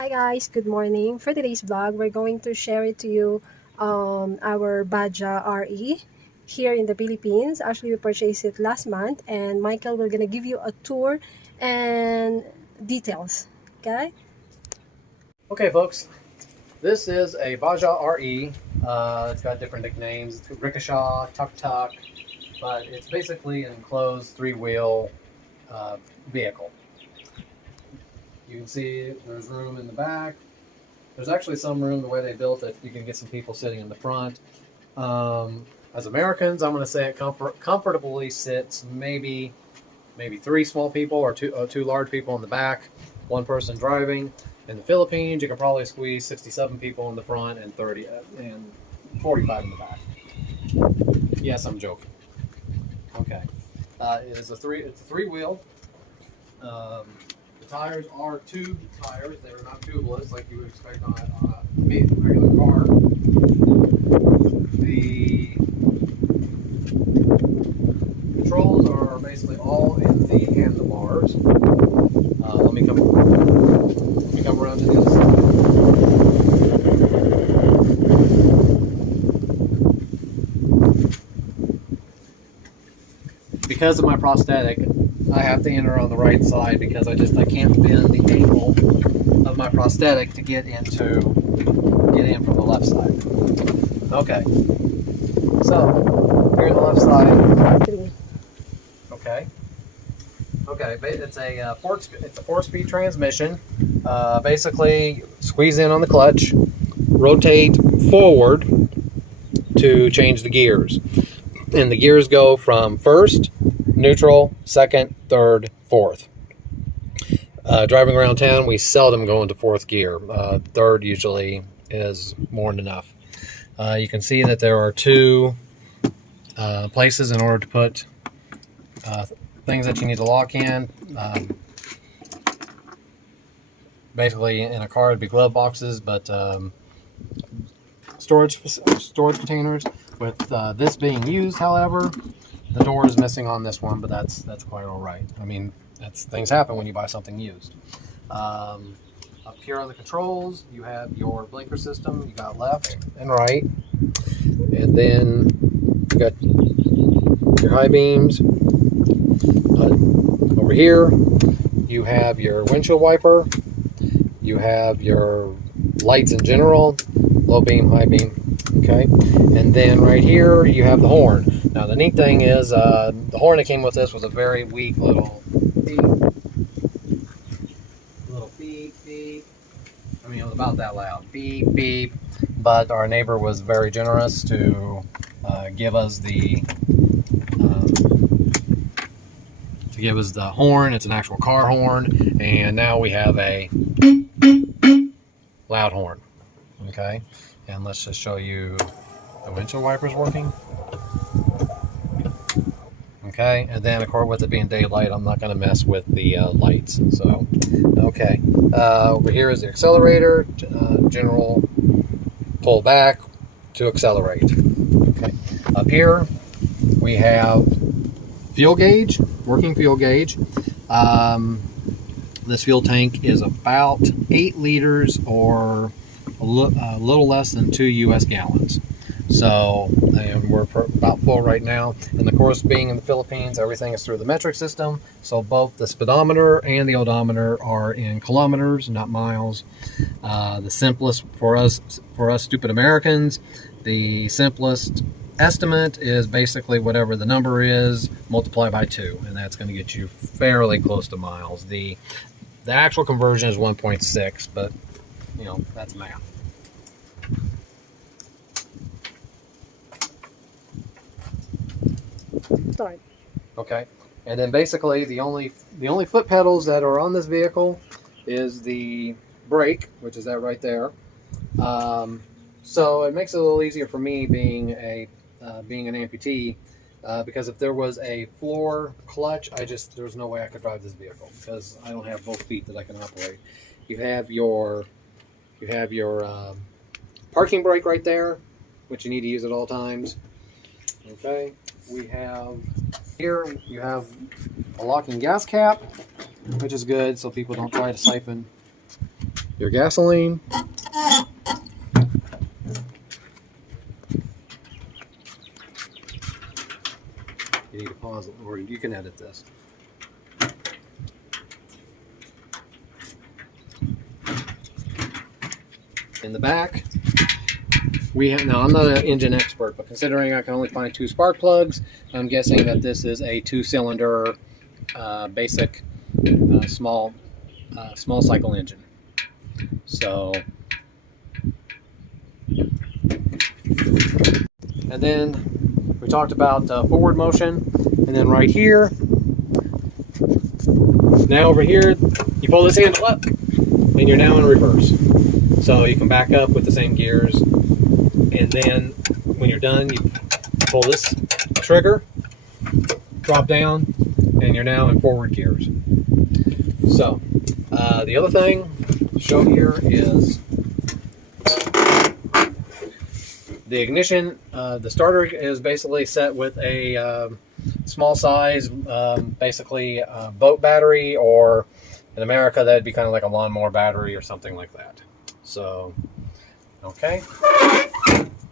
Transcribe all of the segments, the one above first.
Hi guys, good morning. For today's vlog, we're going to share it to you our Bajaj RE here in the Philippines. Actually, we purchased it last month and Michael will gonna give you a tour and details. Okay? Okay, folks, this is a Bajaj RE. It's got different nicknames: Rickshaw, Tuk Tuk, but it's basically an enclosed three-wheel vehicle. You can see there's room in the back. There's actually some room the way they built it. You can get some people sitting in the front. As Americans, I'm going to say it comfortably sits maybe three small people or two large people in the back, one person driving. In the Philippines, you can probably squeeze 67 people in the front and 30 and 45 in the back. Yes, I'm joking. Okay, it's a three-wheel. The tires are tube tires. They're not tubeless like you would expect on a regular car. The controls are basically all in the handlebars. Let me come around to the other side. Because of my prosthetic, I have to enter on the right side because I can't bend the angle of my prosthetic to get in from the left side. Okay. So here's the left side. Okay. Okay. It's a four-speed transmission. Basically, squeeze in on the clutch, rotate forward to change the gears, and the gears go from first, neutral, second, third, fourth. Driving around town, we seldom go into fourth gear. Third usually is more than enough. You can see that there are two places in order to put things that you need to lock in. Basically, in a car, it'd be glove boxes, but storage containers. With this being used, however, the door is missing on this one, but that's quite all right. I mean, things happen when you buy something used. Up here on the controls, you have your blinker system. You got left and right, and then you got your high beams. Over here, you have your windshield wiper. You have your lights in general, low beam, high beam. Okay, and then right here you have the horn. Now the neat thing is the horn that came with this was a very weak little beep. Beep. I mean, it was about that loud. Beep beep. But our neighbor was very generous to give us the horn. It's an actual car horn, and now we have a loud horn. Okay, and let's just show you the windshield wipers working. Okay, and then of course with it being daylight, I'm not going to mess with the lights. So, okay, over here is the accelerator, general pull back to accelerate. Okay, up here we have fuel gauge, working fuel gauge. This fuel tank is about 8 liters or a little less than 2 U.S. gallons. So, and we're about full right now. And of course, being in the Philippines, everything is through the metric system. So both the speedometer and the odometer are in kilometers, not miles. The simplest for us stupid Americans, the simplest estimate is basically whatever the number is multiplied by 2, and that's going to get you fairly close to miles. The actual conversion is 1.6, but you know, that's math. Start. Okay, and then basically the only foot pedals that are on this vehicle is the brake, which is that right there. So it makes it a little easier for me being an amputee, because if there was a floor clutch, there's no way I could drive this vehicle because I don't have both feet that I can operate. You have your parking brake right there, which you need to use at all times. Okay, we have here, you have a locking gas cap, which is good so people don't try to siphon your gasoline. You need to pause it, or you can edit this. In the back, we have, now I'm not an engine expert, but considering I can only find 2 spark plugs, I'm guessing that this is a 2-cylinder basic small cycle engine. So, and then we talked about forward motion, and then right here, now over here, you pull this handle up, and you're now in reverse. So you can back up with the same gears, and then when you're done, you pull this trigger, drop down, and you're now in forward gears. So the other thing to show here is the ignition. The starter is basically set with a small size, basically boat battery, or in America that'd be kind of like a lawnmower battery or something like that. So, okay.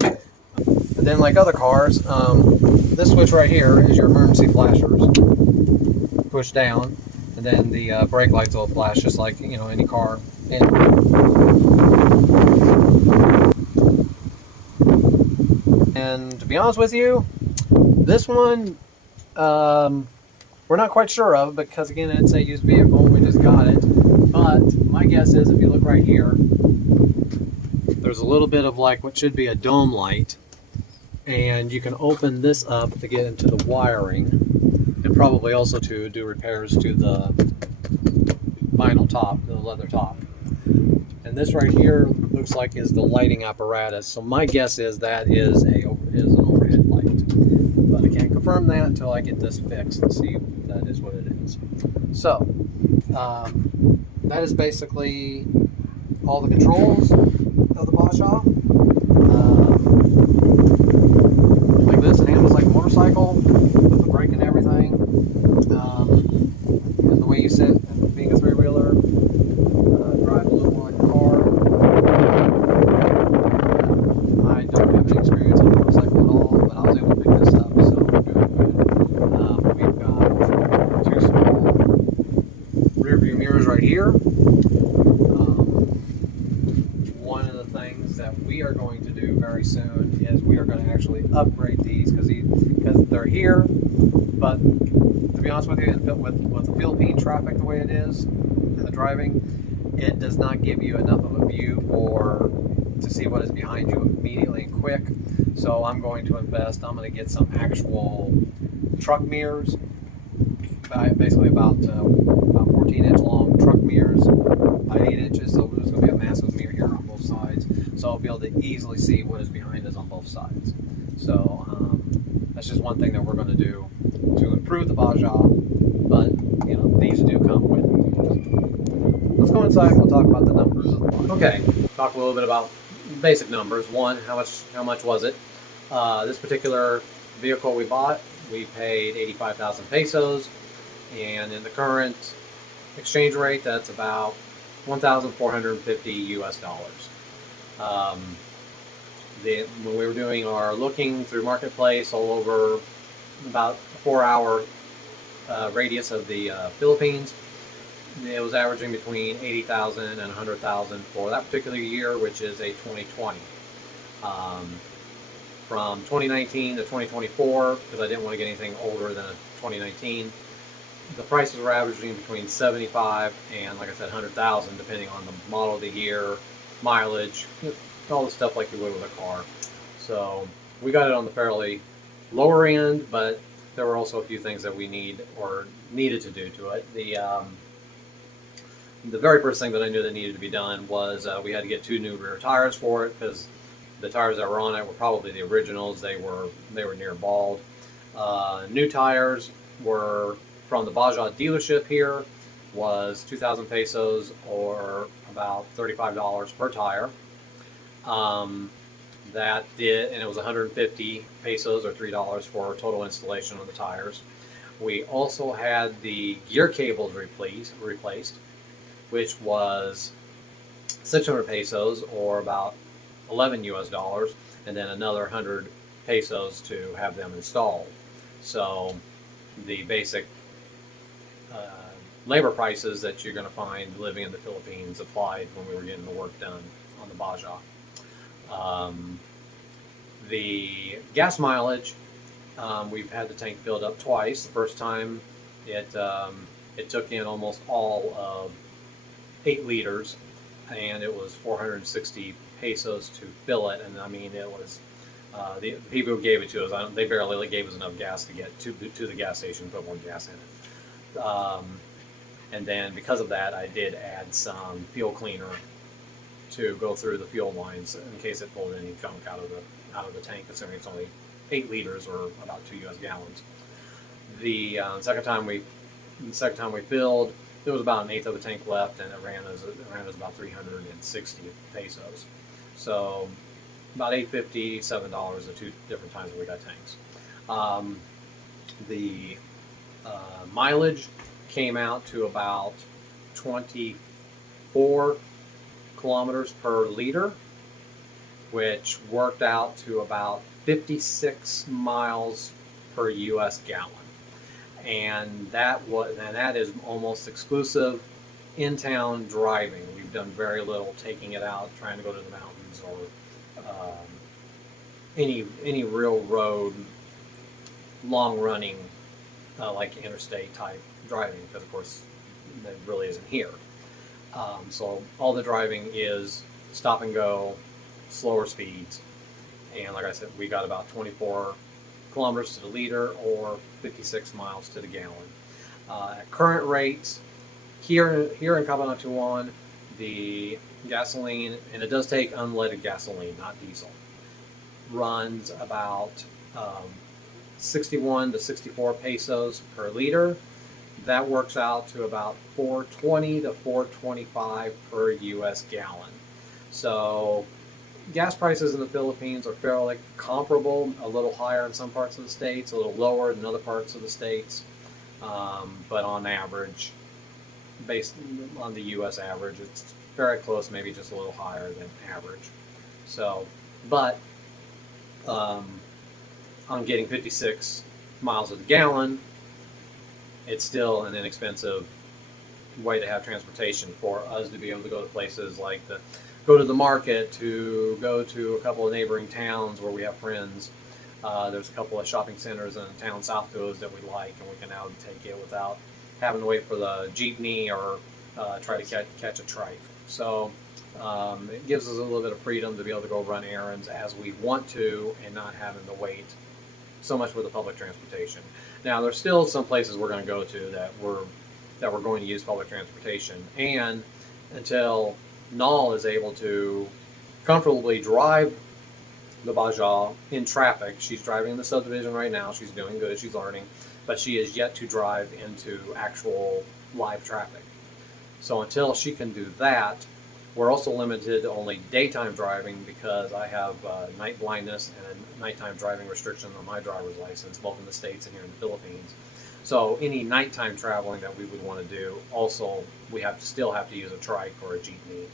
And then, like other cars, this switch right here is your emergency flashers. Push down, and then the brake lights will flash just like, you know, any car. And to be honest with you, this one we're not quite sure of, because again, it's a used vehicle. We just got it. But my guess is, if you look right here, there's a little bit of like what should be a dome light, and you can open this up to get into the wiring, and probably also to do repairs to the vinyl top, the leather top. And this right here looks like is the lighting apparatus. So my guess is that is an overhead light, but I can't confirm that until I get this fixed and see if that is what it is. So that is basically all the controls of the Bajaj. Like this, it handles like a motorcycle with the brake and everything. And the way you sit, being a 3-wheeler, drive a little more like a car. I don't have any experience on a motorcycle at all, but I was able to pick this up, so we're doing good. We've got 2 small rear view mirrors right here. One of the things that we are going to do very soon is we are going to actually upgrade these, because they're here, but to be honest with you, with the Philippine traffic the way it is, and the driving, it does not give you enough of a view to see what is behind you immediately and quick. So I'm going to invest. I'm going to get some actual truck mirrors, basically about 14-inch long truck mirrors by 8 inches. So there's going to be a massive mirror here on both sides, so I'll be able to easily see what is behind us on both sides. So that's just one thing that we're going to do to improve the Bajaj. But you know, these do come with it. Let's go inside and we'll talk about the numbers of the Bajaj. Okay, talk a little bit about basic numbers. One, how much was it? This particular vehicle we bought, we paid 85,000 pesos, and in the current exchange rate, that's about 1,450 US dollars. When we were doing our looking through Marketplace all over about a 4-hour radius of the Philippines, it was averaging between 80,000 and 100,000 for that particular year, which is a 2020. From 2019 to 2024, because I didn't want to get anything older than a 2019, the prices were averaging between 75 and, like I said, 100,000, depending on the model of the year, mileage, all the stuff like you would with a car. So we got it on the fairly lower end, but there were also a few things that we needed to do to it. The very first thing that I knew that needed to be done was we had to get 2 new rear tires for it, because the tires that were on it were probably the originals. They were near bald. New tires were from the Bajaj dealership here, was 2,000 pesos, or about $35 per tire. That did, and it was 150 pesos or $3 for total installation of the tires. We also had the gear cables replaced, which was 600 pesos, or about 11 US dollars, and then another 100 pesos to have them installed. So the basic uh, labor prices that you're going to find living in the Philippines applied when we were getting the work done on the Baja. Um, the gas mileage, we've had the tank filled up twice. The first time it took in almost all of 8 liters, and it was 460 pesos to fill it. And I mean, it was the people who gave it to us, they barely gave us enough gas to get to the gas station, put more gas in it. And then because of that, I did add some fuel cleaner to go through the fuel lines in case it pulled any junk out of the tank, considering it's only 8 liters or about 2 US gallons. The second time we filled, there was about an eighth of a tank left, and it ran us about 360 pesos. So about $8.50, $7 the 2 different times that we got tanks. The mileage came out to about 24 kilometers per liter, which worked out to about 56 miles per US gallon. And that is almost exclusive in-town driving. We've done very little taking it out, trying to go to the mountains, or any real road, long-running, like interstate type driving, because of course that really isn't here. So all the driving is stop and go, slower speeds, and like I said, we got about 24 kilometers to the liter, or 56 miles to the gallon. At current rates, here in Cabanatuan, the gasoline, and it does take unleaded gasoline, not diesel, runs about 61 to 64 pesos per liter. That works out to about 420 to 425 per US gallon. So gas prices in the Philippines are fairly comparable, a little higher in some parts of the states, a little lower in other parts of the states, but on average, based on the US average, it's very close, maybe just a little higher than average. So, but on getting 56 miles of the gallon, it's still an inexpensive way to have transportation for us to be able to go to places like go to the market, to go to a couple of neighboring towns where we have friends. There's a couple of shopping centers in a town south to us that we like, and we can now take it without having to wait for the jeepney or try to catch a trike. So it gives us a little bit of freedom to be able to go run errands as we want to, and not having to wait so much with the public transportation. Now, there's still some places we're going to go to that we're going to use public transportation, and until Nal is able to comfortably drive the Bajaj in traffic. She's driving in the subdivision right now. She's doing good. She's learning, but she is yet to drive into actual live traffic. So until she can do that, we're also limited to only daytime driving, because I have night blindness and a nighttime driving restriction on my driver's license, both in the States and here in the Philippines. So any nighttime traveling that we would want to do, also we still have to use a trike or a jeepney.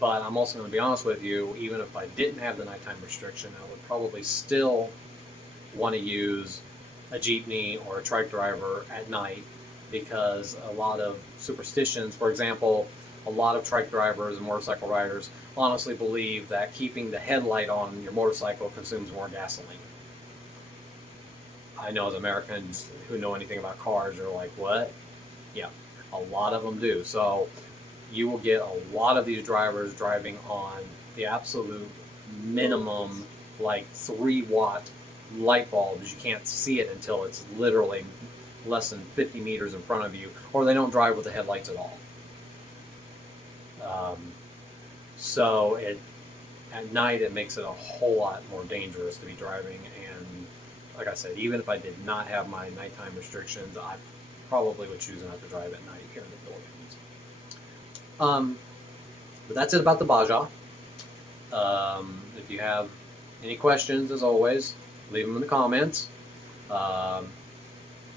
But I'm also going to be honest with you, even if I didn't have the nighttime restriction, I would probably still want to use a jeepney or a trike driver at night, because a lot of superstitions, for example, a lot of trike drivers and motorcycle riders honestly believe that keeping the headlight on your motorcycle consumes more gasoline. I know as Americans who know anything about cars are like, what? Yeah, a lot of them do. So you will get a lot of these drivers driving on the absolute minimum, like 3-watt light bulbs. You can't see it until it's literally less than 50 meters in front of you, or they don't drive with the headlights at all. So at night it makes it a whole lot more dangerous to be driving. And like I said, even if I did not have my nighttime restrictions, I probably would choose not to drive at night here in the Philippines. But that's it about the Bajaj. If you have any questions, as always, leave them in the comments.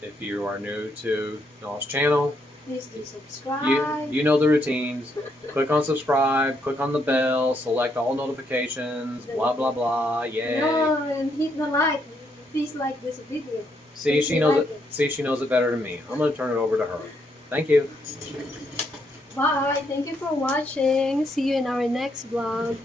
If you are new to Noel's channel, Please do subscribe. you know the routines. Click on subscribe, click on the bell, select all notifications, blah blah blah. Yay. No, and hit the like. Please like this video. See, she knows it. See, she knows it better than me. I'm gonna turn it over to her. Thank you. Bye. Thank you for watching. See you in our next vlog.